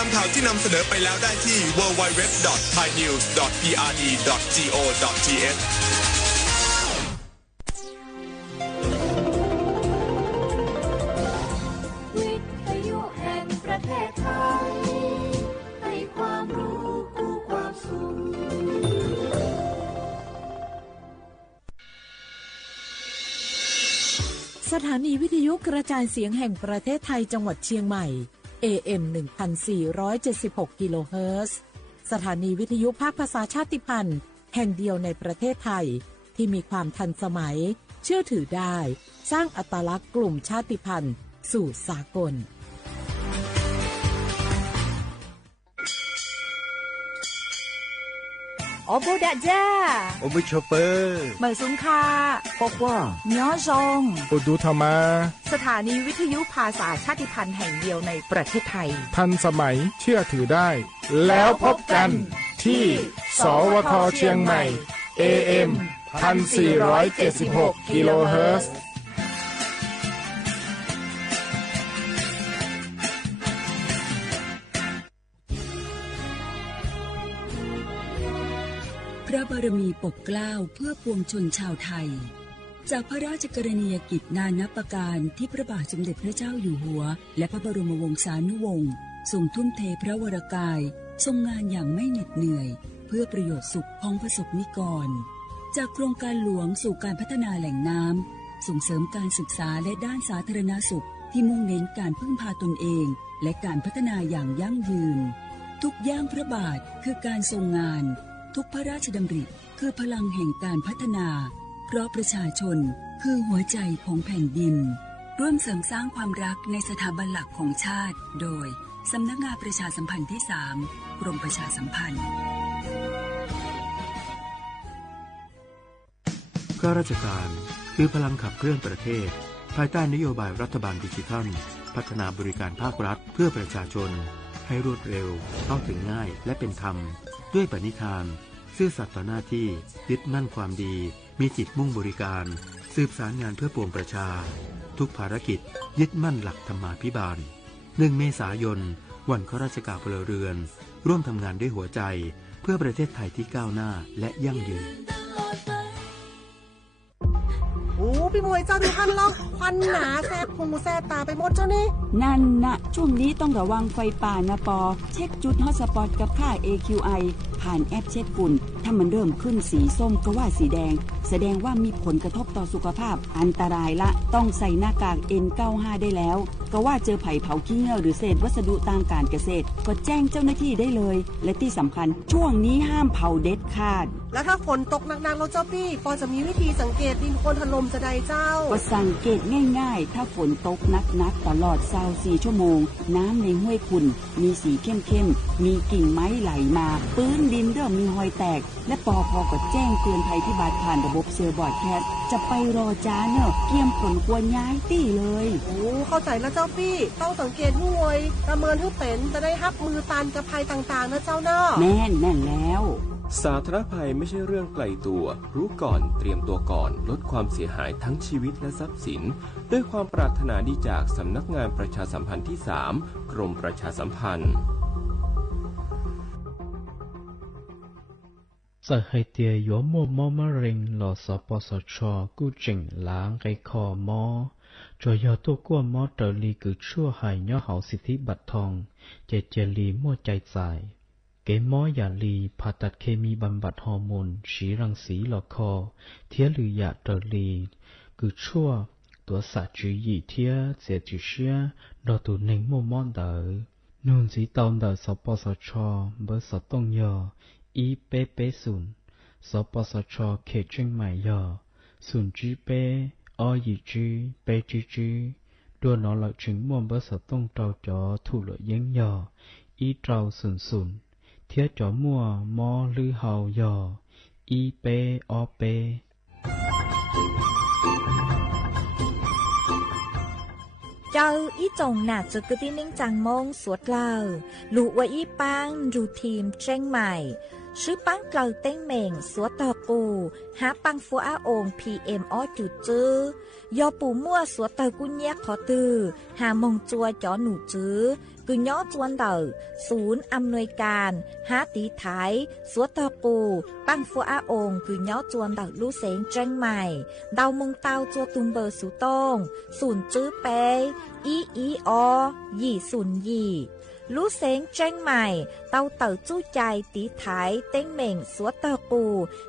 ามข่าวที่นำเสนอไปแล้วได้ที่ www.thainews.prd.go.thวิทยุแห่งประเทศไทยให้ความรู้คู่ความสุขสถานีวิทยุกระจายเสียงแห่งประเทศไทยจังหวัดเชียงใหม่ AM 1476 กิโลเฮิรตซ์สถานีวิทยุภาคภาษาชาติพันธุ์แห่งเดียวในประเทศไทยที่มีความทันสมัยเชื่อถือได้สร้างอัตลักษณ์กลุ่มชาติพันธุ์สู่สากลโอบูดะจ้าโอบูชเปอร์เหมอซุงคาปอกว่าเนาะซงโอดูทามาสถานีวิทยุภาษาชาติพันธุ์แห่งเดียวในประเทศไทยทันสมัยเชื่อถือได้แล้วพบกันที่สวทเชียงใหม่ AM 1476 กิโลเฮิรตซ์พระบารมีปกเกล้าเพื่อปวงชนชาวไทยจากพระราชกรณียกิจนานับประการที่พระบาทสมเด็จพระเจ้าอยู่หัวและพระบรมวงศานุวงศ์ทรงทุ่มเทพระวรกายทรงงานอย่างไม่เหน็ดเหนื่อยเพื่อประโยชน์สุขของประสบนิกรจากโครงการหลวงสู่การพัฒนาแหล่งน้ำส่งเสริมการศึกษาและด้านสาธารณสุขที่มุ่งเน้นการพึ่งพาตนเองและการพัฒนาอย่างยั่งยืนทุกย่างพระบาทคือการทรงงานทุกพระราชดำริคือพลังแห่งการพัฒนาเพราะประชาชนคือหัวใจของแผ่นดินร่วมเสริมสร้างความรักในสถาบันหลักของชาติโดยสำนักงานประชาสัมพันธ์ที่ 3 กรมประชาสัมพันธ์ข้าราชการคือพลังขับเคลื่อนประเทศภายใต้นโยบายรัฐบาลดิจิทัลพัฒนาบริการภาครัฐเพื่อประชาชนให้รวดเร็วเข้าถึงง่ายและเป็นธรรมด้วยปณิธานซื่อสัตย์ต่อหน้าที่ยึดมั่นความดีมีจิตมุ่งบริการสืบสารงานเพื่อปวงประชาทุกภารกิจยึดมั่นหลักธรรมาภิบาล1 เมษายนวันข้าราชการพลเรือนร่วมทำงานด้วยหัวใจเพื่อประเทศไทยที่ก้าวหน้าและยั่งยืนโอ้พี่มวยเจ้าที่ท่านล็อกควันหนาแสบหูแสบตาไปหมดเจ้านี่นั่นนะช่วงนี้ต้องระวังไฟป่านะปอเช็คจุดฮอตสปอตกับค่า AQI ผ่านแอปเช็คฝุ่นถ้ามันเริ่มขึ้นสีส้มก็ว่าสีแดงแสดงว่ามีผลกระทบต่อสุขภาพอันตรายละต้องใส่หน้ากาก N95 ได้แล้วก็ว่าเจอไผ่เผาขี้เง่าหรือเศษวัสดุทางการเกษตรก็แจ้งเจ้าหน้าที่ได้เลยและที่สำคัญช่วงนี้ห้ามเผาเด็ดขาดแล้วถ้าฝนตกหนักๆแล้วเจ้าพี่พอจะมีวิธีสังเกตดินโคลนถล่มจะได้เจ้าก็สังเกตง่ายๆถ้าฝนตกนักๆตลอด24 ชั่วโมงน้ำในห้วยขุ่นมีสีเข้มๆมีกิ่งไม้ไหลมาพื้นดินเริ่มมีรอยแตกและปภ.ก็แจ้งเตือนภัยพิบัติผ่านระบบเซอร์บอร์ดแคสจะไปรอจ้าเนอะเกี่ยมผลควรย้ายตี้เลยโอ้เข้าใจแล้วเจ้าพี่ต้องสังเกตด้วยประเมินให้เป็นจะได้รับมือตันกับภัยต่างๆนะเจ้าเนอะแน่นแล้วสาธารณภัยไม่ใช่เรื่องไกลตัวรู้ก่อนเตรียมตัวก่อนลดความเสียหายทั้งชีวิตและทรัพย์สินด้วยความปรารถนาดีจากสำนักงานประชาสัมพันธ์ที่ 3 กรมประชาสัมพันธ์สหายเตียยัวมัวมอมะเร็งหล่อสปสชกู้จิงล้างไกคอมอจอยอตัวกัวมอเตอลีคือชั่วหายย่อเหาสิทธิบัตรทองเจลีมั่วใจใส่เกมอยาลีผ่าตัดเคมีบำบัดฮอร์โมนสีรังสีหลอคอเทียหรือยาเตอลีคือชั่วตัวสัตว์จีอีเทียเสียจิเชียดอตัวหนึ่งมัวมอเตอนูนสีตอนเดอสปสชเบอร์สต้องยออีเปเปศูนย์สปสชเขตเชียงใหม่ยอศูนย์จีเปอยีจีเปจีดัวนอหลักถึงมวลเบอร์สต้องเจ้าจอถูกหลดยังยออีเจ้าศูนย์เทียจอมัวมอลือเฮายออีเปอเปเจ้าอีจงหนักจุดกระติ้งจังมงสวดเล่าลูกว่าอีปังดูทีมเชียงใหม่ ซื้อปังเกลาเต้งเหม่งสัวเตอปูหาปังฟัวอาองPM อ้อจุดจื้อยอปูมั่วสัวเตอกุญแยกขอตือหามงจัวจอหนูจื้อคือย่อจวนเตอศูนย์อำนวยการหาตีไถสัวเตอปูปังฟัวอาองคือย่อจวนเตอลู่เสงเจงใหม่เดามงเตาจัวตุงเบอร์สุตงศูนย์จื้อเปอีอยี่ศูนย์ยี่ลู่เสงเจงใหม่เตาเต๋อจู้ใจตีไถเต้งเหม่งสัวเตอปู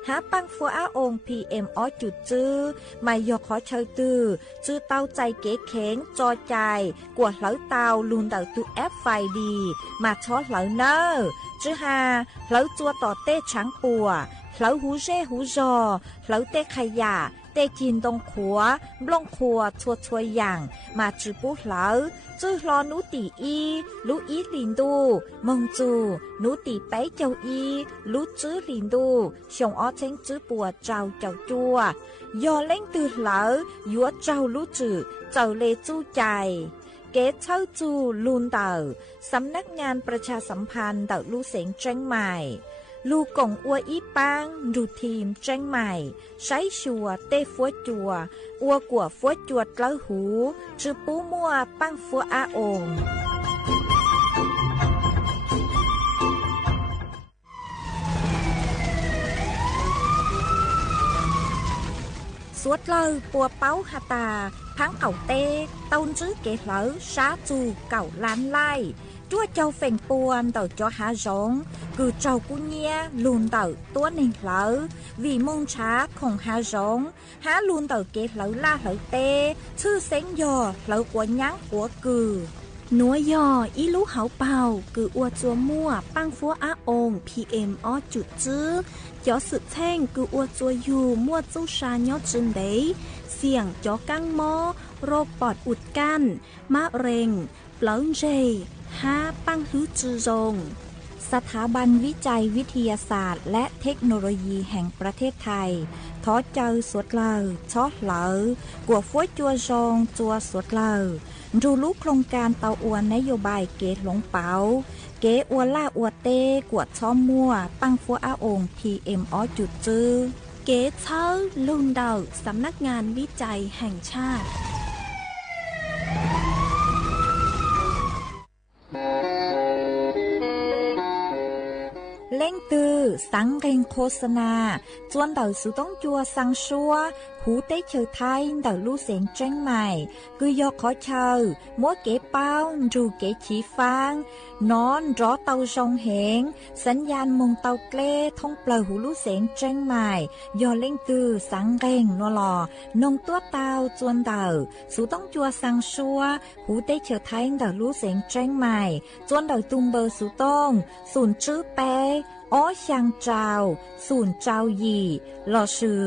หาปังฟัวอาองPM อ้อจุดจื้อไม่ยอขอเชยตือจื้อเตาใจเก๋เข็งจอใจกวดเหลาเตาลุนเต๋อตุแอฟไฟดีมาช้อเหลาเนอจื้อหาเหลาจัวต่อเต้ช้างปัวเหลาหูเร่หูจอเหลาเต้ขยะเต้กินตรงขัวบลงขัวชัวชัวอย่างมาจื้อปุ๊เหลาจื้อรอนูตีอีลูอีลินดูมงจูนูตีไปเจ้าอีลูจื้อลินดูชงอ้อเชงจื้อปัวเจ้าจัวยอเล่งตือเหลายัวเจ้าลูจื้อเจ้าเลจู้ใจเก๋เช่าจูลุนเต๋อสำนักงานประชาสัมพันธ์เต๋อลู่เสงเจงใหม่ลูกงอัวอีปังดูทีมเจงใหม่ใช้ชัวเต้ฟัวจัวอัวกัวฟัวจวดเกล้าหูจือปูมัวปังฟัวอาองสวดเลอปัวเป้าหาตาพังเก่าเต้ต้นจื้อเก๋เหลอซาจูเก่าล้านไล่จั่วเจ้าเฟ่งปวนเต่าจอหาร้องคือเจ้ากุญเนียลุนเต่าตัวหนึ่งเหลอvì môngช้าของหาร้องหาลุนเต่าเก๋เหลอล่าเหลอเต้ชื่อเซ็งยอเหลอกว่ายั้งหัวกือหนัวยออีลูเหาเป่าคืออัวจัวมั่วปังฟัวอาองPM อ้อจุดจื้อจอสึกแท่งคืออัวจัวอยู่มั่วจู้ชายอจึงเดเสี่ยงจอกังมอโรคปอดอุดกั้นมะเร็งเปล่าเจหาปังฮือจือรงสถาบันวิจัยวิทยาศาสตร์และเทคโนโลยีแห่งประเทศไทยท้อเจอสวดเลอชอเหลอกัวฟัวจัวจงจัวสวดเลอดูลูกโครงการเตาอวนนโยบายเกหลงเป๋าเกอวล่าอวเต้กวดช้อมมั่วปังฟัวอาองPM อ้อจุดจื้อเกเชอลุนเดาสำนักงานวิจัยแห่งชาติเล่งตือสังเรงโฆษณาจวนเต่าสุต้องจัวสังชัวหูเต้เชอไทยเต่าลู่เสียงเจ้งใหม่คือยอขอเชอมัวเก๋เป้ารูเก๋ฉีฟางนอนรอเต่าทรงเหงสัญญาณมงเต่าเกล้ท่องเปล่าหูลู่เสียงเจ้งใหม่ยอเล่งตือสังเรงนัวหล่อนงตัวเต่าจวนเต่าสุต้องจัวสังชัวหูเต้เชอไทยเต่าลู่เสียงเจ้งใหม่จวนเต่าตุงเบอร์สุต้องศูนย์จื้อเปอ้อช่างเจ้าศูนย์เจ้าหยี่หล่อชื่อ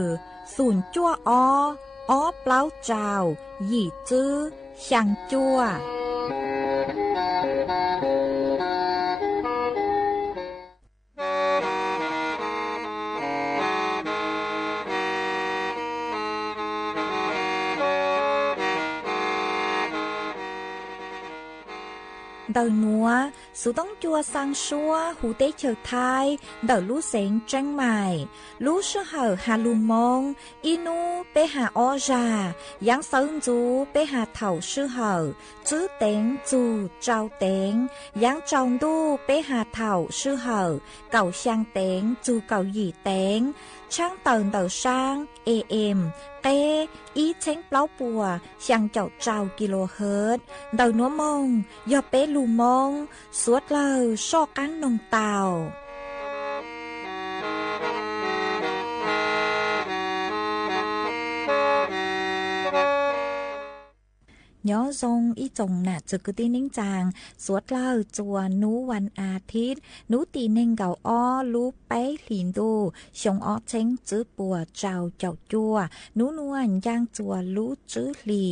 ศูนย์จั่วอ้อเปล่าเจ้าหยี่จื้อช่างจั่วเดินนัวสุต้องจัวสังชัวหูเต้เฉิดไทยเดินลู่เสียงเจ้งใหม่ลู่เชื่อเหอหาลุงมงอีนูไปหาออจายังเซิงจูไปหาเถ่าเชื่อเหอจื้อเต็งจูเจ้าเต็งยังจองดูไปหาเถ่าเชื่อเหอเก่าช่างเต็งจูเก่าหยี่เต็งช่างเตินเต่าช่าง AMเต้อีเช้งเปล่าปัวช่างเจ้าเจ้ากิโลเฮิรตซ์เดินนัวมงยอเป้ลูมงสวดเลอชอกังนงเต่าย้อทรงอีจงน่ะจึกตีนิ่งจางสวดเล่าจัวนูวันอาทิตย์นูตีเน่งเก่าอ้อลูไปหลินดูชงอ้อเช้งจื้อปัวเจ้าเจ้าจัวนูนวลย่างจัวลูจื้อหลี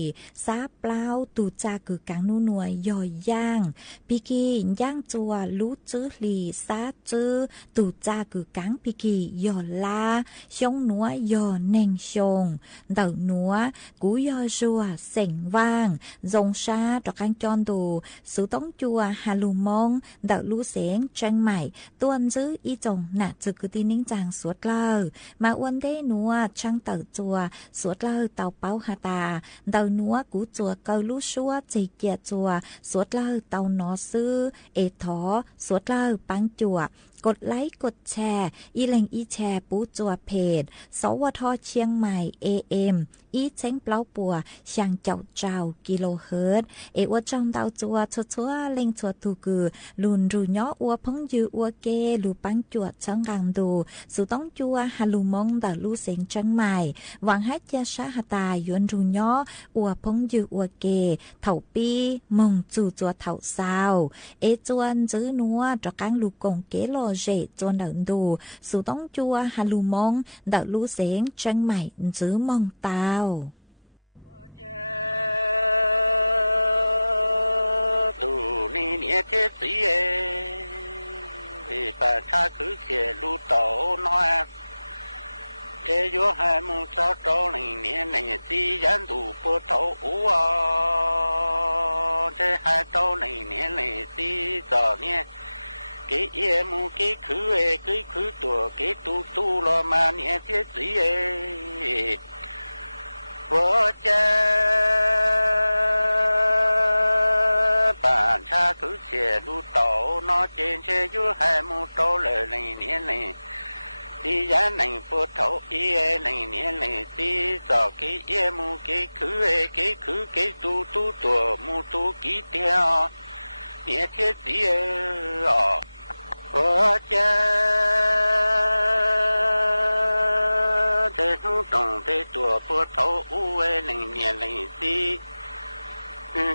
ซาเปล่าตูจากึกังนูนวลย่อยย่างปีกีย่างจัวลูจื้อหลีซาจื้อตูจากึกังปีกีย่อลาชงนัวย่อเน่งชงเต่านัวกูย่อจัวเส็งว่าง dòng xa trọ căng tròn đủ sự tống chùa hà lù mông đậu lú xén tranh mải tuôn giữ y chồng nạ dự cứ tin nính chàng suốt lờ mà uốn đế núa trăng tờ chùa suốt lờ tàu bao hà tà đậu núa cú chùa câu lú xua chỉ kia chùa suốt lờ tàu nó sư ê thó suốt lờ băng chùaกดไลค์กดแชร์อีแหล่งอีแชร์ปูจัวเพจสวทเชียงใหม่ AM อีเช้งเปล่าปัวช่างเจ้าเจ้ากิโลเฮิรตซ์เอวจองดาวจัวชัวเล่งชัวตูกือลุนรูย้ออัวพงยืออัวเกลูปังจวดช่างกังดูสุต้องจัวฮัลลูมงดาลูเสียงจังใหม่หวังให้เจ้าชาหตายวนรูย้ออัวพงยืออัวเกเถ่าปีมงจูจัวเถ่าซาวเอจวนจื้อนัวตระกังลูกงเกโลเจจวนเดินดูสุต้องจัวฮัลลูมงดาลูเสียงจังใหม่จื้อมงตาวthế sĩ bản cha cứ sẽ lưu tổ nói thế vô hai mu cho trâu này này chỉ dán đủ bữa thấu u thế hai trâu này này chỉ giờ nè cái em mu cái khứ tuổi cái tu lo mà nè thế sĩ vợ cha bản cha cứ sẽ lưu tổ nó trên xe vô hai mu trâu lời này đi giá này phố thấu ý này này đi cho cái mu cái khứ cái tu tuổi mu tu kỹ theo nè thiết gì ở cha thế nó trồng thế tuổi phố thấu u này đi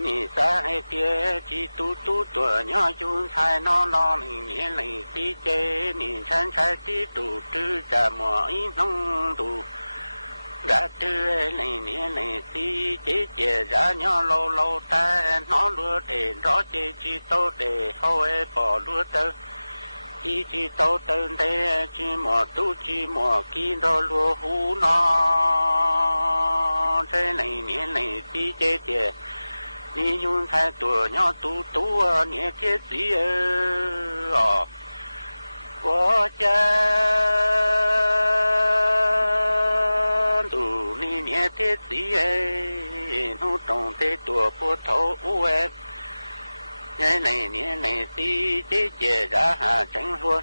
nì sa hay tia chỉ tu tuổi nhỏ chun sai nó này si chế nì chân sai si tu tư cha mò ý nông tu đã tư này si chế chế ra nhỏ lâu ta nó lúa để đó chế chỉ tô để hậu bỏ lúa tơ chỉ tô tơ để chỉ mò tu chỉ mò kia đó lúa hú nó thế này si chế chế你用太多鸟嘟啊，你贴子哦，我家嘟你贴子侬懂得多不头哎，你是姐姐然后真说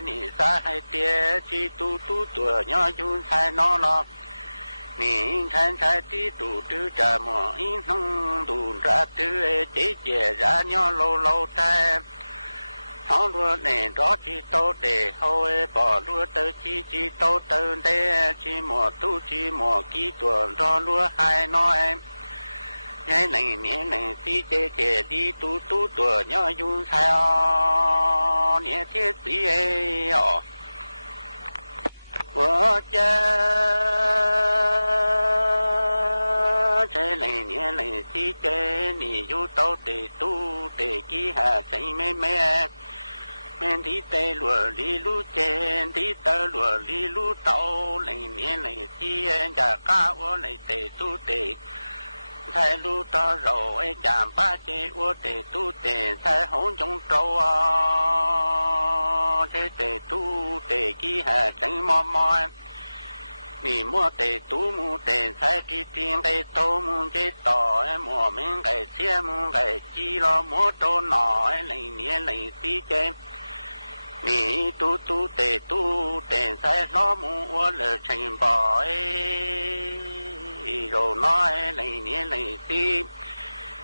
你啥还爹去嘟多鸟用太闹了。你看才的都知这么一弄都这的姐姐然鸟老在，倘若你着急都得后把路都急都都得去莫都去莫几多着路还nói你是姐姐的都多鸟用才哦，你贴子哦，我家。này si chế ni yêu tao để tu để kỹ hà chạy mẹ men đi tê lùa li lu trên đi tơ lùa li lu tao này si nhà cá ô này để tu để sai lu tao rồi chạm ba chế ô để tu để sai hỗn trong trâu chế để tu để kỹ hà chạy mò你莫得杜木得才去听个杜木这道莫名个切木个记了莫多脑来年来时间，你杜得才老木我了成宝肉脑来年来时，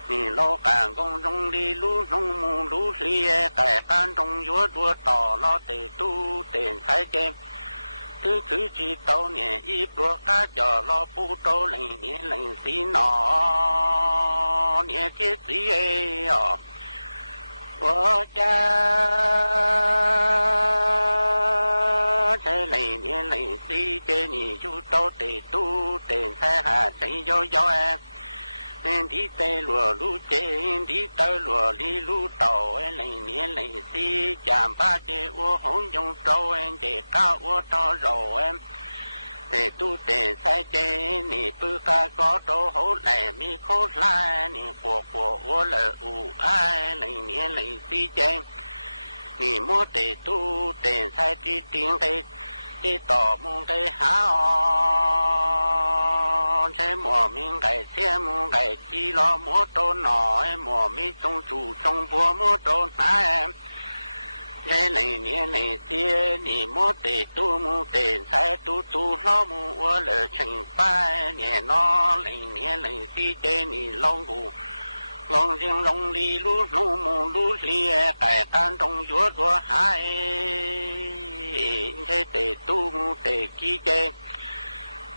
你老干工中的路农木路里个干中有多道了得杜得才见。cứ chỉ tao nhẹ ít bữa cá cho lo bu tao lấy nhẹ lấy xí nó nhẹ thiết xí à, vợ cha chơi lấy nhẹ lấy xí chơi nhị chú tao để tu để sai hà chạy do em nên đi tê lùa lú trên đi tơ lùa li lú tàu lấy nhẹ lấy xí chạm ba chế ô hỗn dùng trâu em chế cao ô to rồi em để tu để sai chế nì bư ca có đồ hỗ lại mi khô lại nì của ô lợ ủ ai lấy nhẹ lấy si chế nì mua để tu để sai chi tiếng để chỉ tỏ mong để hao chế mùa mình cái xe mùa cái chi lo mua đồ nói mùa mi trong chủ trong bùa mua đồ này nhảy lấy nhẹ lấy xia nì mua để tu mua để sai tu lo mua lỡ thành phai nhẹ nó lấy nhẹ lấy xi chế nì long bù long riêng long li lu nu mu lu li cái can trong chúa đua hai chế để tu mua để kí chế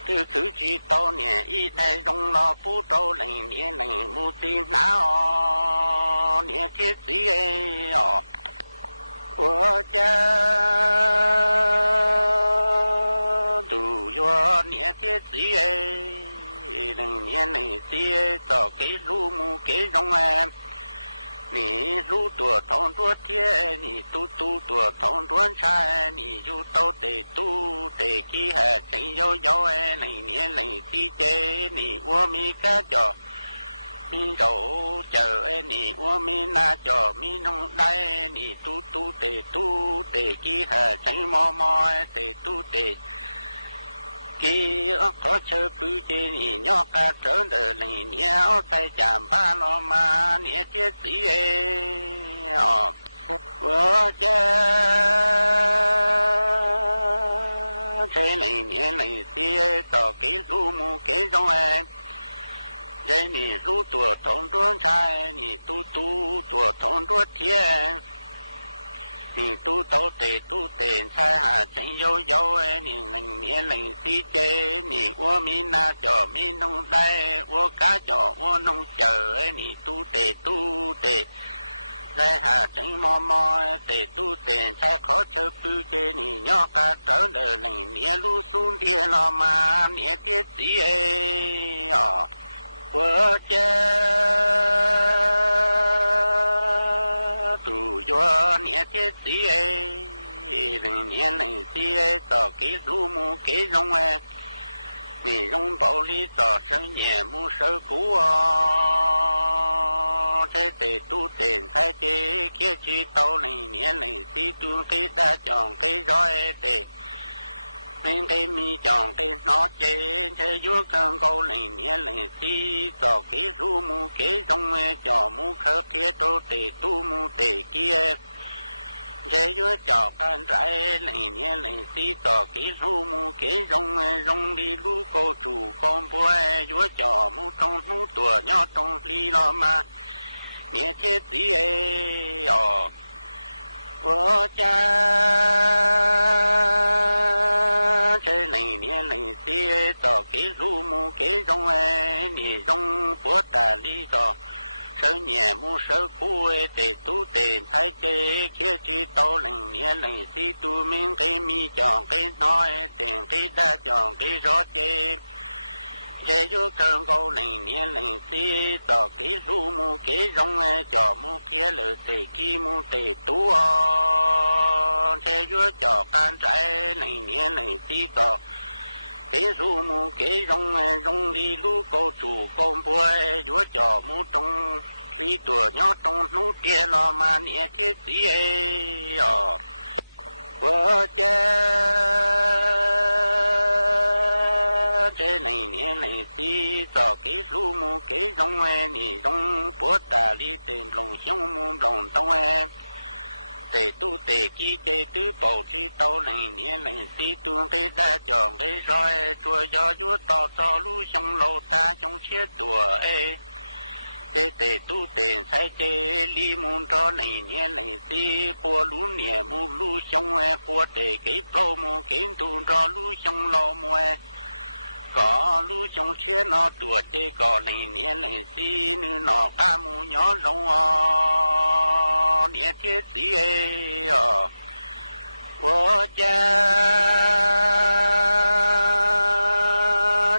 từ thứ chỉ tao nhẹ ít này trong lo phú tao lấy nhẹ lấy mua tin nào nhẹ thiết gì ấy我家都要年天子哎，零年零时早给路木给种哎，你路多通多天，你多通多菜，你就都得给还真有哎，零年零时节你我没个叫。mi rau chờ ni ô mi na cho mi nông đại ni tu để ki hà chẳng mò để tu để ki có chờ bự chế ni nhỏ cả trở đời này nhớ sai chạm ba lo mà nhớ chết gì ấy vợ cha thế này nhớ này xí tỏ cái lu mu cái rong thế ni lu tua thông tuấn trai ni tu tua thông tuấn thiên ni tu tao tu tiền sai hà chẳng dâu ni lành si chế ni ô mi na cho mi nông đại ô cá cho ô nông chờ ni tu tề sai hà chẳng mò tu tiền sai khó chờ bự chế ni nhỏ cá trở đời lành nhẹ lu xuống địa lo mà nhẹ tiết gì ấy我家都要年天子哎，年零时哎，早给路木给种哎，你种包里早生年木收谷啊，这得都得才这开始到零年零时都给大奖给热的。mình cái mi chọn cái nó chế chơi vui càng câu lên nhẹ lên xí cho cái lu mu cái rong cho mu khơi kia tô để tu mu để kia chơi vui cho càng trái lên nhẹ lên xí cho cái lu mu cái rong đi lu câu chủ con bơi vui cho mu trong nu tuổi nhỏ trong ly lo mà nhẹ thiết gì ấy我家这零时早给路木给种哎，你种不打理着，收年木收谷哎，得都得才这开始到零时都明给米讲给拿定给大讲给热这。这有更高零时早给路木给种哎，叫木开了得给木得多啊，这有叫干在零时早。给树木给种种的路高主公不爱我叫木种里多鸟种路跌了嘛年天子哎我家这零时早给树木给种你种不打理的龙兄木龙东để tu để kí chế tứ bảo trí tao linh si tu cái đa chọn cái rồi chùa do chúa to lu sông lâu ta trong chia tùa ấy để tu để sai chế li môn cho linh si của lu nhẹ mu lu sông của để cái pro mu cái tu cho lu sông lâu mu có lu sông chia nó tùa chế có linh si nu nó ca mu nhỏ rong年天子哎我家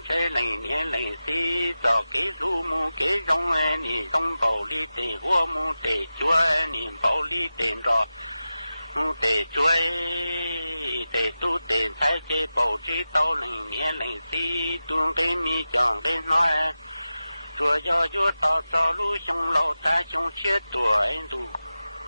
这零时早给路木给种你种包里的我木的ကျွ你包里的着 để chuối để tu tiền sai chế bầu trí tàu lệnh nhẹ lệnh si tuôn cái mi chọn cái nói chùa do chúa tao cho lũ sông lâu ta sông chết tuổi tu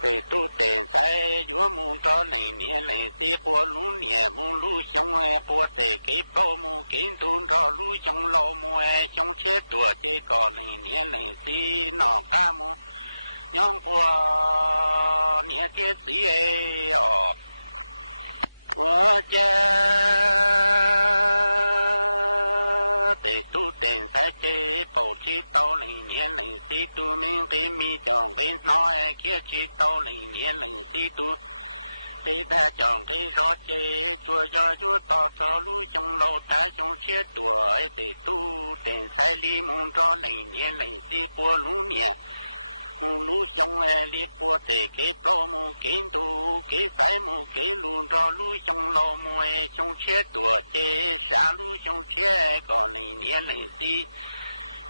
để tu tiền sai chúa muốn cho lệnh nhẹ lệnh si của lũ nhẹ muốn lũ sông của để cái bao muốn kiến tu cho lũ sông lâu mua sông chết tuổi chế có lệnh nhẹ lệnh si nọ ca mua nhong của nhẹ thiết sĩ ấy我家得都等在这保持到零年零四度明给米讲给那开始到零年零四度，给他讲给说这做要就到这路上路他上车多得都等在里蒙着零年零四过路年。lũ sông li bùa để cái bao mù cái đồ cái sai mù cái lùn cho lũ sông lò mù sông chết đùa chế xa lũ sông chết còn này nhẹ này gì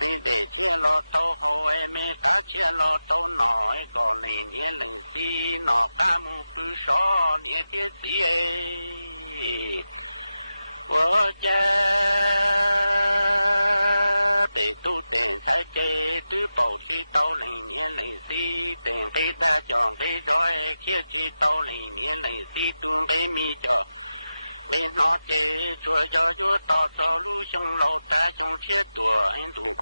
mình để chết lo tàu hậu em cá chết lo tàu nọ còn này nhẹ này gì nọ cá mù cứ so nhẹ thiết gì ấy我家得都等才给都保持到零年零四，等给大讲给在开始到零年零四都给米叫，给那这做要就到走路上老大上车多，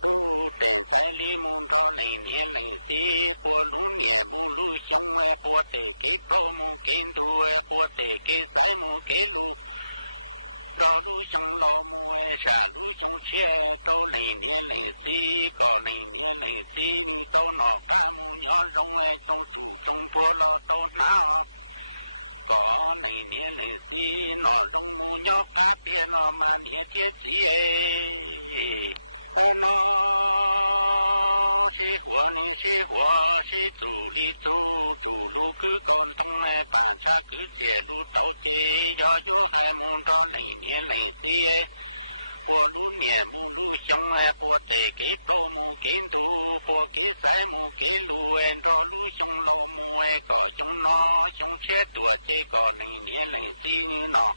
都等才里蒙到零年零四过路年木路上过得给包木给多过得给塞木给路。到路上老母啥路上车到零年零四个零年零四你到哪干木鸟种种树种菠萝到哪个零年零四哪种木鸟咖啡了嘛年天气那是活呢是活是主力主路cứ còn thông bản cha cứ chế路tàu chế do hai môn cho零年零四của lũ nhẹ mù lũ sông của tề cái bao mù cái thu của cái sai mù cái lũ cho lũ sông lâu mù có sông nó sông chết tuổi chế có零年零四như nó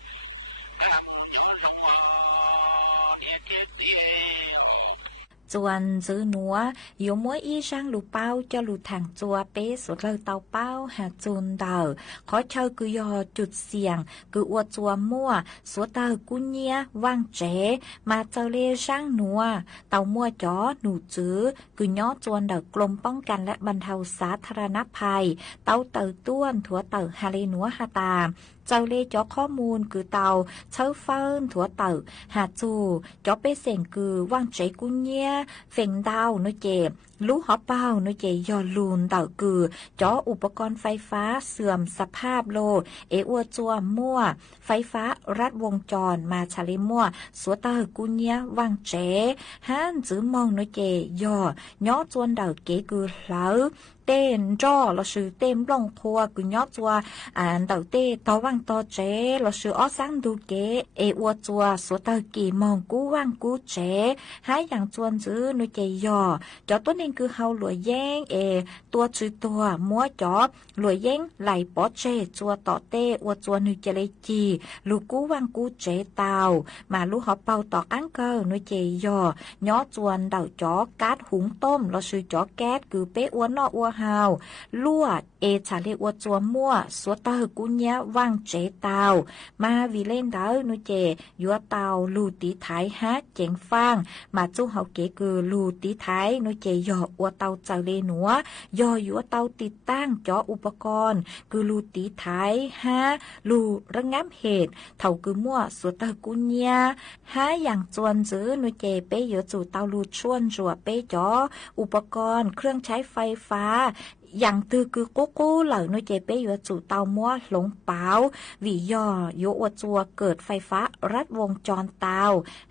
cả mù nhỏ rong nhẹ chết gì Chuan giữ núa, yếu mỗi y sang lù bao cho lù thẳng chùa bế suốt lời tàu bao hạ chôn đờ. Khó chơi cứ do chụt xiềng, cứ ua chùa mua, suốt tờ cú nhia vang trẻ, mà châu lê sang núa. Tàu mua chó nụ chứ, cứ nhó chuan đờ glomป้องกันและบรรเทาสาธารณภัย เตาเตอต้วนถัวเตอฮาเลนัวฮาตา เจ้าเล่จอข้อมูลคือเตาเชิญเฟินถัวเตอหาจูจอเป้เสียงคือว่างใจกุญเนียเฟ่งดาวนุเจลูหอเป้านุเจยอลูนเตอคือจออุปกรณ์ไฟฟ้าเสื่อมสภาพโลเอวัวจัวมั่วไฟฟ้ารัดวงจรมาชาลิมั่วสัวเตอกุญเนียว่างเจฮันจื้อมองนุเจยอย่อจวนเตอเกคือเหลาtên cho là sự tên long khoa cứ nhớ chua đầu tê tao vang to chế là sự ó sáng đủ kế e ua chua số tao kỳ mong cú vang cú chế hái yang chuan giữ nuôi chạy giò cho tốt nên cứ hao lụa giang tua chữ tua múa chó lụa giang lại bỏ chế chua tọ tê ua chua nuôi chạy lấy chi lù cú vang cú chế tàu mà lú họ bao tọ ăn cơ nuôi chạy giò nhớ chuan đầu chó cát húng tôm là sự chó két cứ bé uốn nọ uốn hào lúaชาเลอวดจัวมั่วสัวตากุญญะว่างเจเตามาวีเล่นดาวนุเจยัวเตาลูตีท้ายฮักเจ๋งฟางมาจู้เฮาเก๋คือลูตีท้ายนุเจยออวเตาเจเลหนัวยอยัวเตาติดตั้งจออุปกรณ์คือลูตีท้ายฮะลูระงับเหตุเท่าคือมั่วสัวตากุญญะฮะอย่างจวนซื้อนุเจเป้ยอจู่เตาลูชวนจัวเป้จออุปกรณ์เครื่องใช้ไฟฟ้าอย่างตือคือกู้กู้เหล่านุเจเป้ยัวจู่เตามั่วหลงเปล่าวิยอยัวจัวเกิดไฟฟ้ารัดวงจรเตา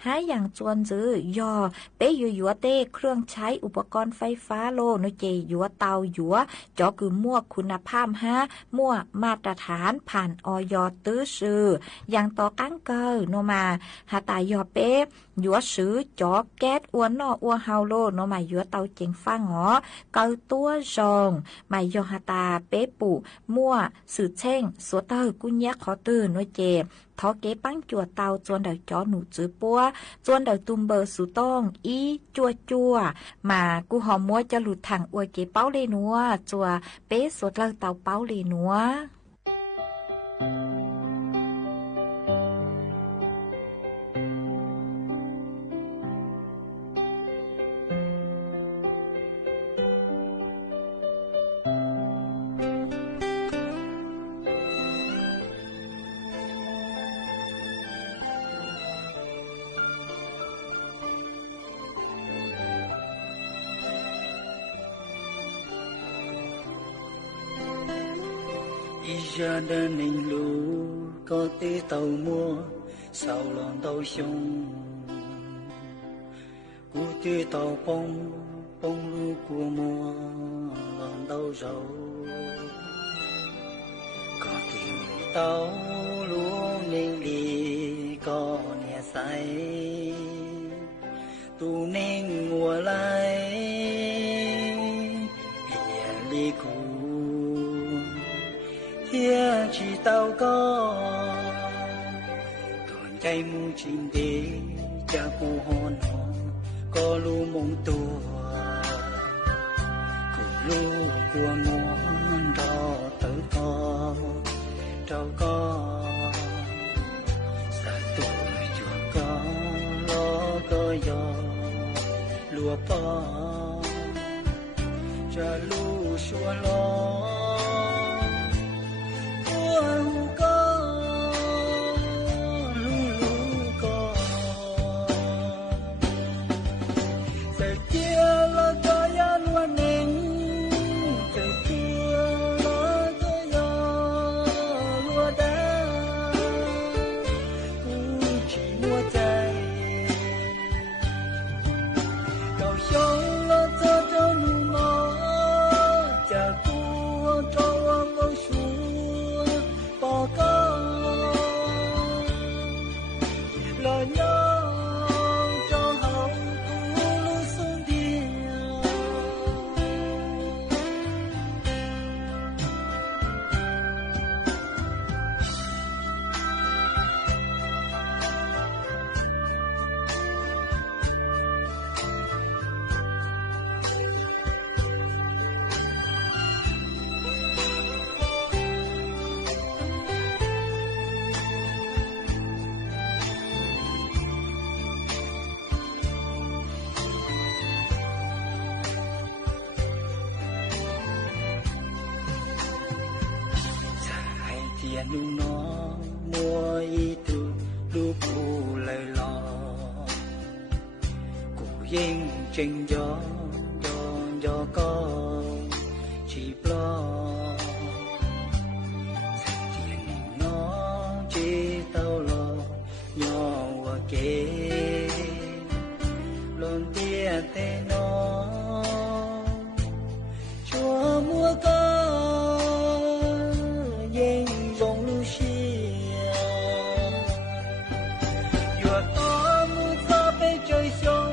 หาอย่างจวนซื้อยอเป้ยัวเต้เครื่องใช้อุปกรณ์ไฟฟ้าโลนุเจยัวเตายัวจอคือมั่วคุณภาพฮะมั่วมาตรฐานผ่านออยตื้อซื้ออย่างต่อกั้งเกอโนมาหาตายอเป้ยัวซื้อจอแก๊สอ้วนนออ้วเฮาโลโนมายัวเตาเจงฟ้าหงอเกาตัวจอง หมายยอฮาตาเป๊ปู่มั่วสื่อแช่งสัวเตอร์กุญแยขอตื่นน้อยเจ็บท้อเก๋ปั้งจัวเตาจวนเดาจอหนูจื้อปัวจวนเดาตุมเบอร์สุต้องอีจัวมากูหอมมัวจะหลุดถังอวยเก๋เป้าเลยนัวจัวเป๊สวดเตาเตาเป้าเลยนัวgia đình lũ có tí tàu mua sao lòng tàu sông cú tí tàu bông lũ của mua lòng tàu rau có tí tàu lũ nên đi có nhà say tu nên mùa lại chỉ tao có còn cây mu chim đi cha cô hòn có lu mong tua cùng lu của mong đỏ tự to trao có sa tuổi cho có gió lúa po cha lu xua lo trên gió có chỉ lo chuyện nó chỉ tao lo nhỏ và kề luôn tia tê nó chúa mua có yên rong lu xia vừa có mưa to bên trời sông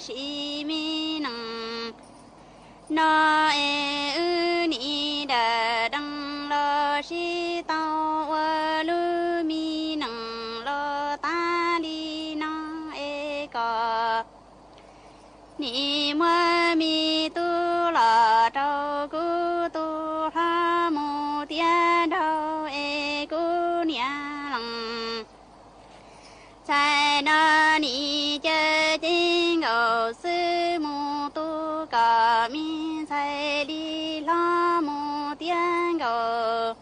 She mean nó ư ni đà đăng lo si tao wa lu mi nang lo ta đi nó có ni mua mi tu lo trâu cu tu ha mu tia đâu cu nia lăng sai nó ni chơi tiếng ngầu sư mu tu cả mi sai đi lo mu tiếng ngầu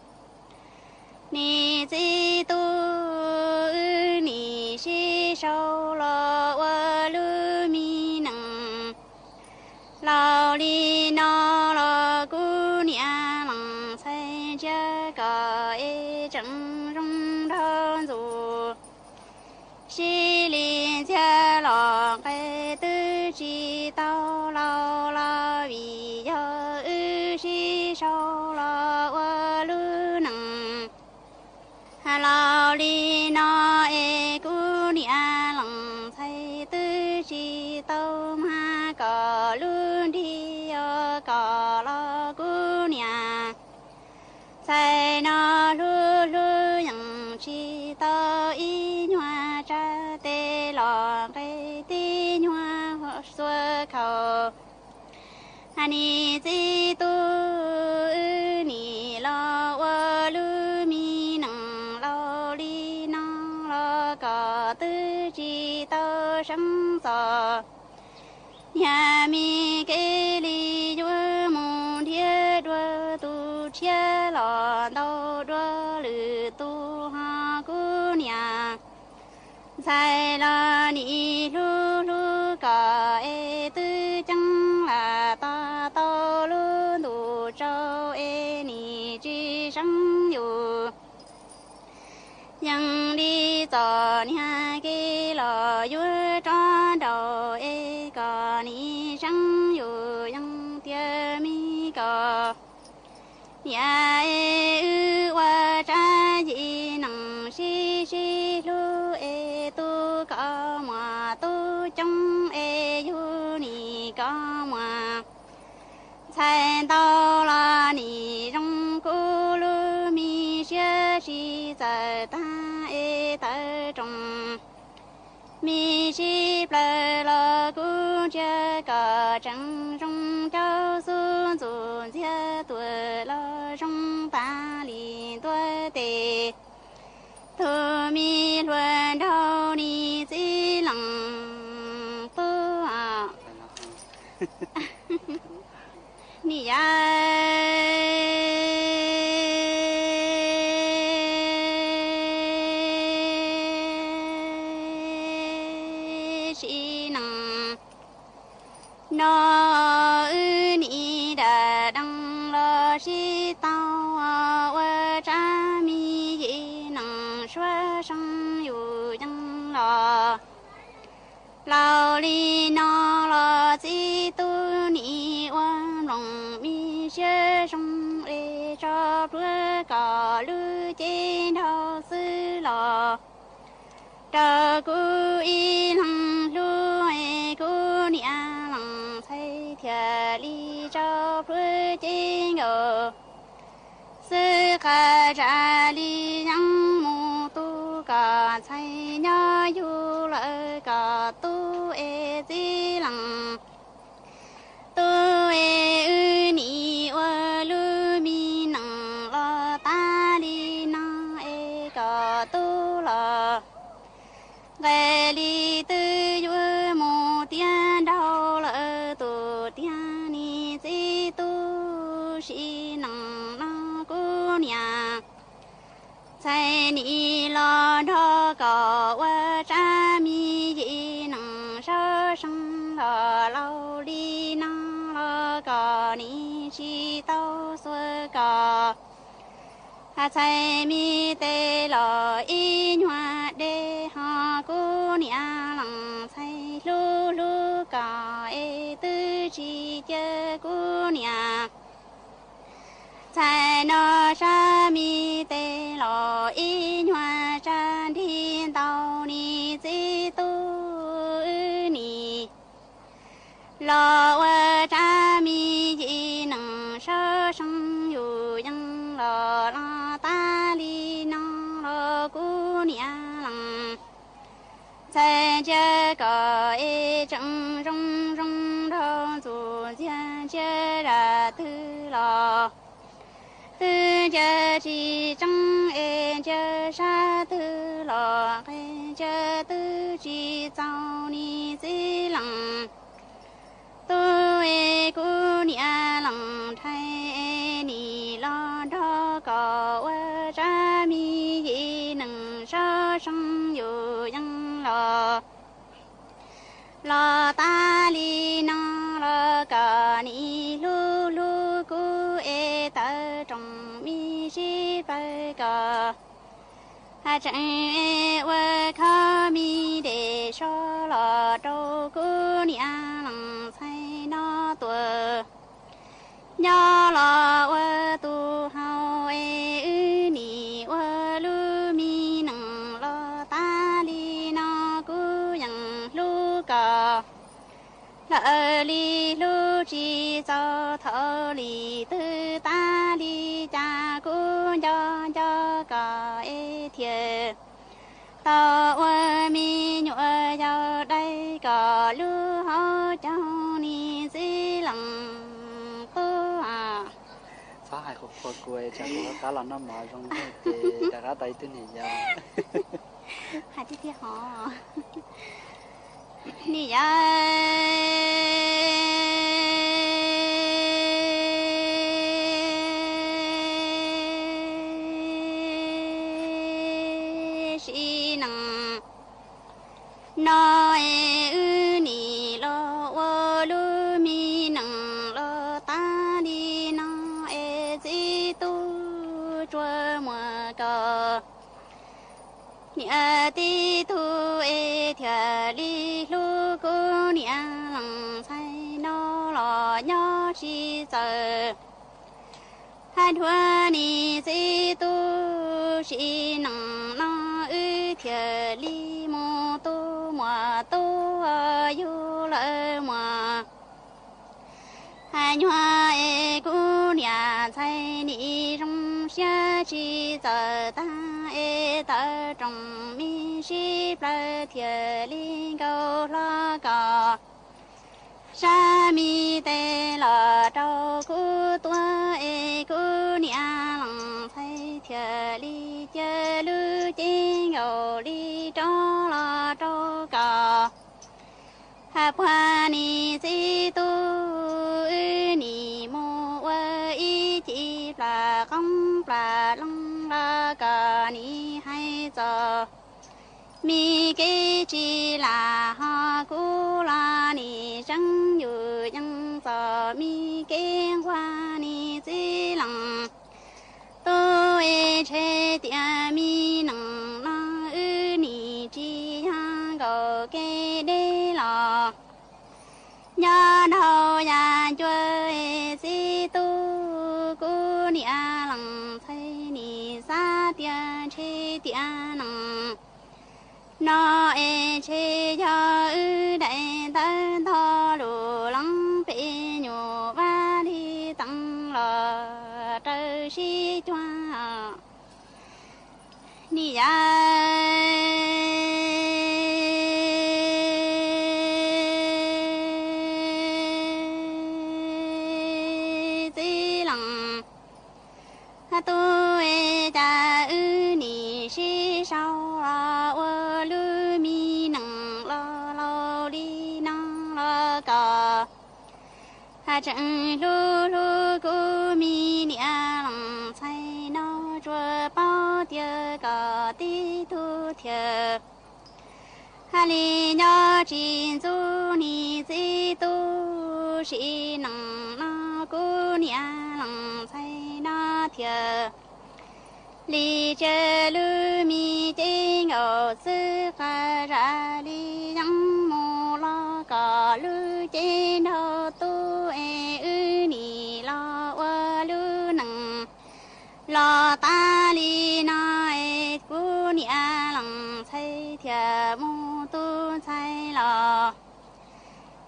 ni chỉ tu ni si sâu lo wa lu mi nang lao li no lo cu nia lăng sai cha cả chẳng rong đơn dù xí liên cha lò cái tư chi tao lao la vì do ư xí sâu lo wa lu nang lao li no cu nia lăng sai tư chi tao ma có luôn đi có lo cu nia sai nó lu lu yang chi tao y nhua cha tê lò cái tê nhua xua khẩu ani chi tu ni lo wa lu mi nang lo li no lo có tư chi tao sáng sờ nhà mi kê li chúa môn thiết đua tu chia lò đâu đua lử tu ha cu nhà sai lo ni lu lu cả tư chẳng là ta to lu tu châu ni chi sángอยู่ยังđi tò nhà kê lò chúa tròn đầu có ni sángอยู่ยังtia mi có nhà ư wa cha gì nằng si si lu tu có mà tu trong yu ni có mà sai tao la ni trong cu lu mi xia si za ta ta trong mi si ple la cu cha cả chẳng trong châu xuân xuân chia tuổi la trong ta li tuổi tề thu mi luận đâu ni chỉ lăng tu à ni nó ư ni đà đăng lo si tao wa cha mi yi nang xua sang yu yang lo lao li no lo chi tu ni wan long mi xie song cho bữa cỏ lu trên đầu sư lò trà cu y lăng lu cu nia lăng thay thiệt li cho bữa trên ngờ sư ca ra li yang mu tu ca thay nhớ yu lợi ca tu di lăng tu ư ni wa lu mi nang lo ta li na ca tu la về li tư yu mu tiên đau lỡ tu tiên ni di tu si nang na cu nia sai ni lo đó có wa cha mi yi nang sa sang lo lao li nang lo có ni chi tao xuôi có sai mi tê lo y nhua đê ha cu nia lăng sai lu lu có tư chi chơ cu nia sai nó sa mi tê lo y nhua chan thiên tao ni di tu ni lo wa cha mi ra tư lò tư chờ chỉ trong em chờ ra tư lò em chờ tư chỉ sau ni dĩ lặng tôi cô nia lặng thay ni lo đó có ra mi gì nâng sa sôngอยู่ยังlo ta li na lo cả ni lu lu cu e ta trong mi chi phải cả ha chẳng e wa kha mi để cho lo đâu cu ni a lăng sai nó tuổi nhớ lo wa tu hao e ư ni wa lu mi nang lo ta li na cu yang lu cả lỡ li lu chi cho thọ li tư ta li cha cu cho cả e thiệt tao mi nhựa cho đây cả lu ho cho ni dĩ lặng tu à phá hai khúc khôi quê cho cô cá là nó mở trong cái cả cá tay tên này ra hai tí họ nì ya si nang nói ư nì lo wo lu mi nang lo ta đi nó e di tu chua mùa cờ nia ti tu e thia li lu cô nia lăng sai nó lo nhỏ chi giờ hai thua ni di tu chi nang nó ư thia li mô tu mùa tu yu lỡ mùa hai hoa e cô nia sai ni trong xa chi giờ ta e ta trong mi shi pla thia li câu lo cò sa mi te lo trâu cu tua e cu nia lăng thay thia li chơ lu chén gầu li trâu lo trâu cò ha qua ni si tu ni mo wa i chi pla không pla long la cà ni hay giờ mi cái chi là ha cu la ni chẳng yu chẳng giờ mi cái hoa ni dĩ lặng tôi che tia mi nằng na ư ni chi ha go cái đê lò nhà đầu nhà chơi si tu cu nia lăng thay ni sa tia che tia nằng nó e che cho ư đại tân thọ lù lăng pe nhô va đi tăng lò trời si choa ni ya tôi cha ư ni si sao wa lu mi nang lo lo đi nang lo cò ha chẳng lu lu cu mi nia lăng sai nó chua bao tia cò ti tu thiệt ha li nhỏ chín du ni di tu si nang na cu nia lăng sai nó thiệt li chơ lu mi chén ngô sư pha ra li yang mô lo cò lu chén hô tu e ư ni lo wa lu nằng lo ta li na e cu nia lăng sai thia mô tu sai lo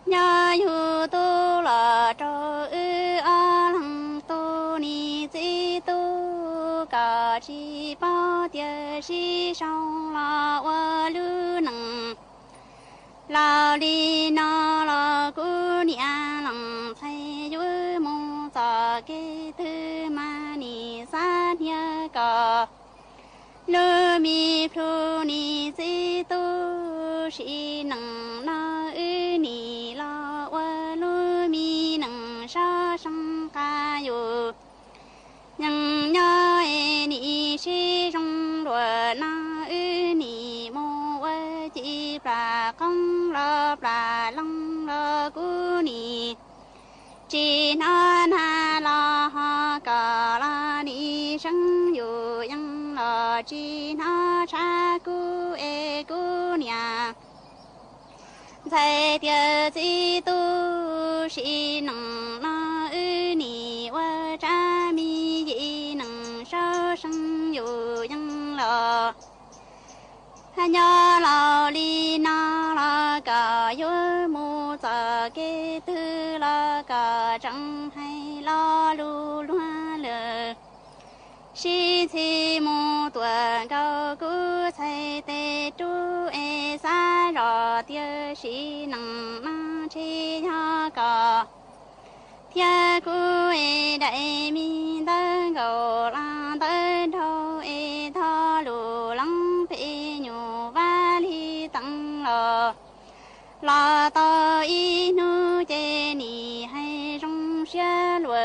nhớ yu tu lo trô ư a lăng tu ni di tu cả chi bao tia si sao la wa lu nằng la li na la cu nia lăng thay yu mô kế thư ma ni sát nhớ cỏ lơ mi phu ni si tu si nằng na ư ni lo wa lơ mi nằng sa sang ca yu nhằng nhớ e ni si trong đùa na ư ni mô wa chi pra công lo pra long lo cu ni chi na na la ha ca la ni sang yu yang la chi na cha cu e cu nia在địa chi tu si nằng na ư ni wa cha mi yi nằng sa sang yu yang la nhớ lao li na la cả yo mu za ke tu la cả chẳng hay lo lu loa lờ si chi mu tuần cao cú thay tê tu e sa rò tia si nằng na chi nhớ cả thiên cú e đại mi tân cầu la tân thâu e tho lu lăng pe nhu va li tăng lò la to y nu chê ni hay trong xe lùa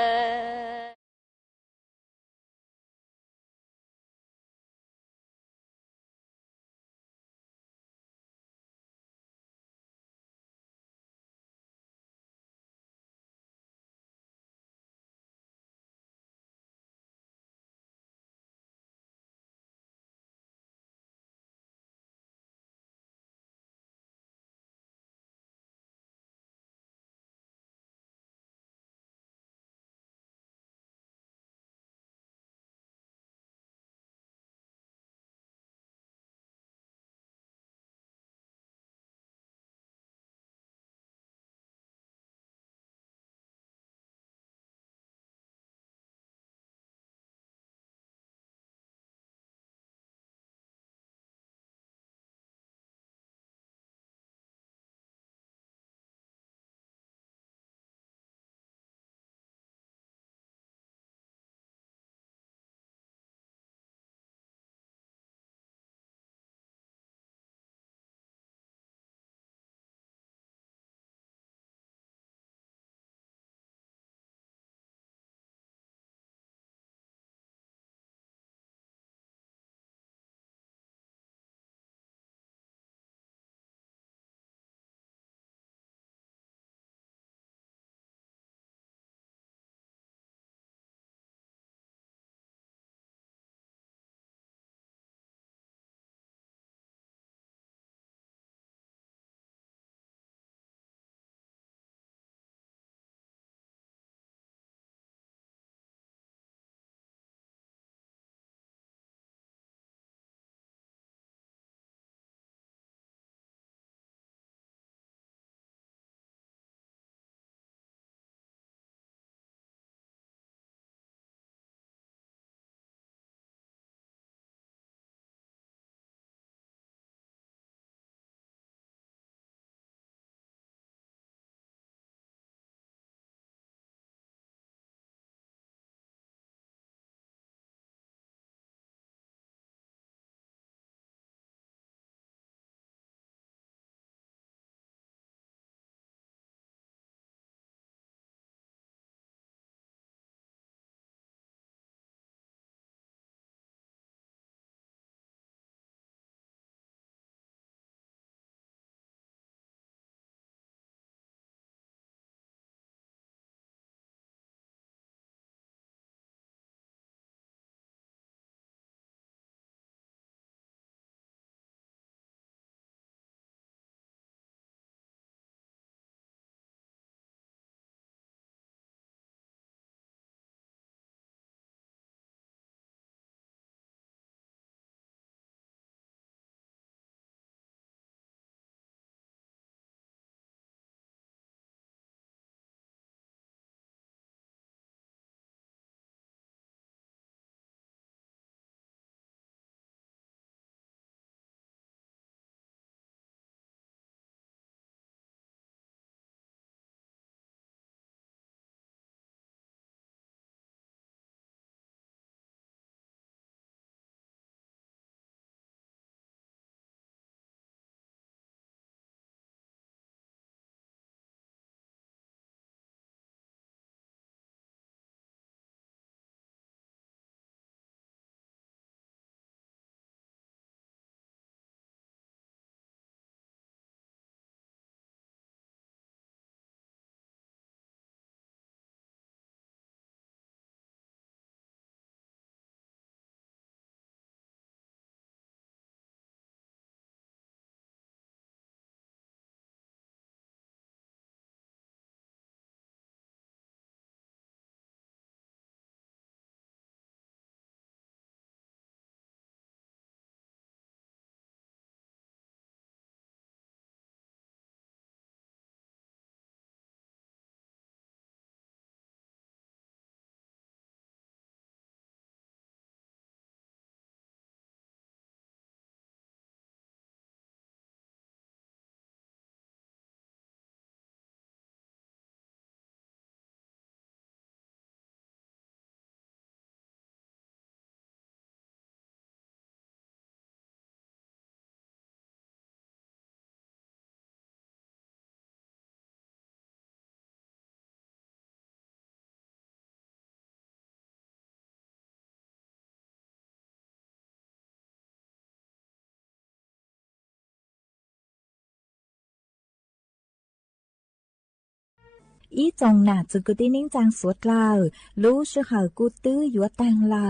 อีจงหนาจุกุตินิ่งจางสวดเลอรู้ชื่อเหอกูตื้อยัวตังเลอ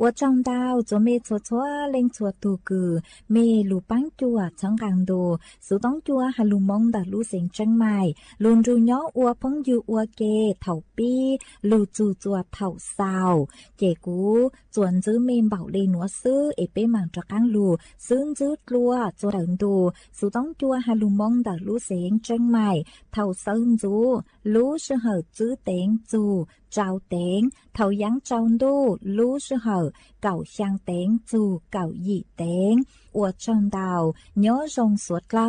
ว่าจงดาวจะเมชัวชัวเล็งชัวตูกือเมลูปังจัวช่างกังดูสุต้องจัวฮัลลูมงดาลูเสียงจังใหม่ลุนรูย้ออัวพงยูอัวเกเถ่าปีลูจูจัวเถ่าซาวเจกูจวนจื้อเมมเบาเลยหนัวซื้อเอเป้มังจักังลูซึ่งจื้อกลัวจัวเดินดูสุต้องจัวฮัลลูมงดาลูเสียงจังใหม่เถ่าซึ่งจูรู้ชื่อเหอจื้อเต็งจูเจ้าเต็งเถ่ายังเจ้าดูรู้ชื่อเหอเก่าช่างเต็งจูเก่าหยี่เต็งอัวจังดาวย้อรงสวดเลอ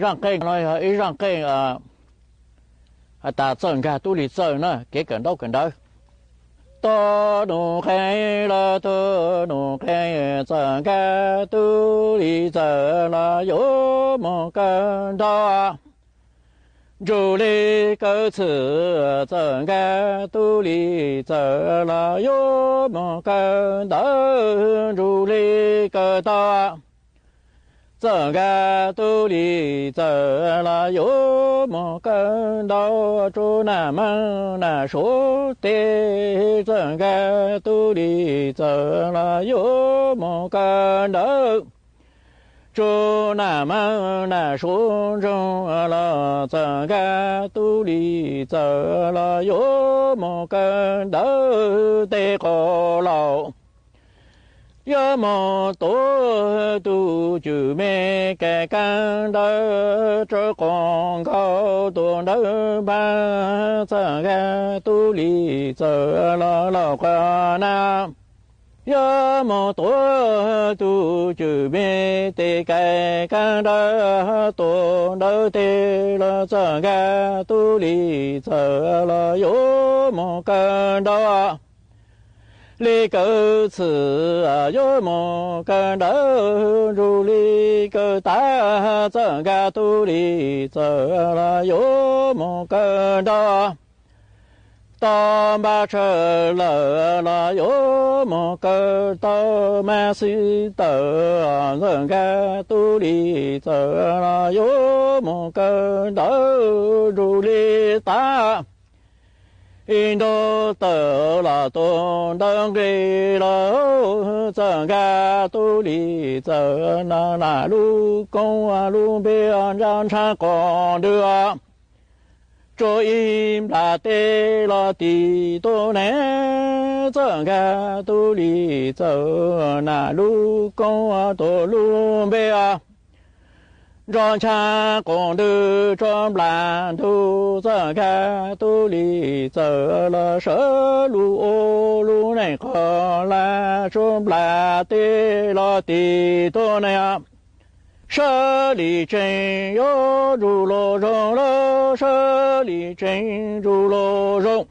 让给了，一让给打正个都里正呢，给跟到跟到，多努开了多努开正个都里正了有么跟到啊？如里个词正个都里正了有么跟到？如里个到啊？整个都里走了有么跟到住那么那说的整个都里走了有么跟到住那么那说中了整个都里走了有么跟到的个老有么多都就没该干的这广告多能把这个都里走了老关呐，有么多都就没得该干的多能得了这个都里走了有么干的。里个词有么跟到如里个大整个都里走了有么跟到当把车了有么跟到马西的整个都里走了有么跟到如里大印度得了东登给了整个都里走那路公啊路边让茶光的啊这一拉得了地多呢整个都里走那路公啊多路边啊让茶光的装烂土整个都里走了十路路那个来装烂的了地多呢呀十里真有如罗荣了十里真如罗荣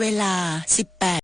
เวลา 18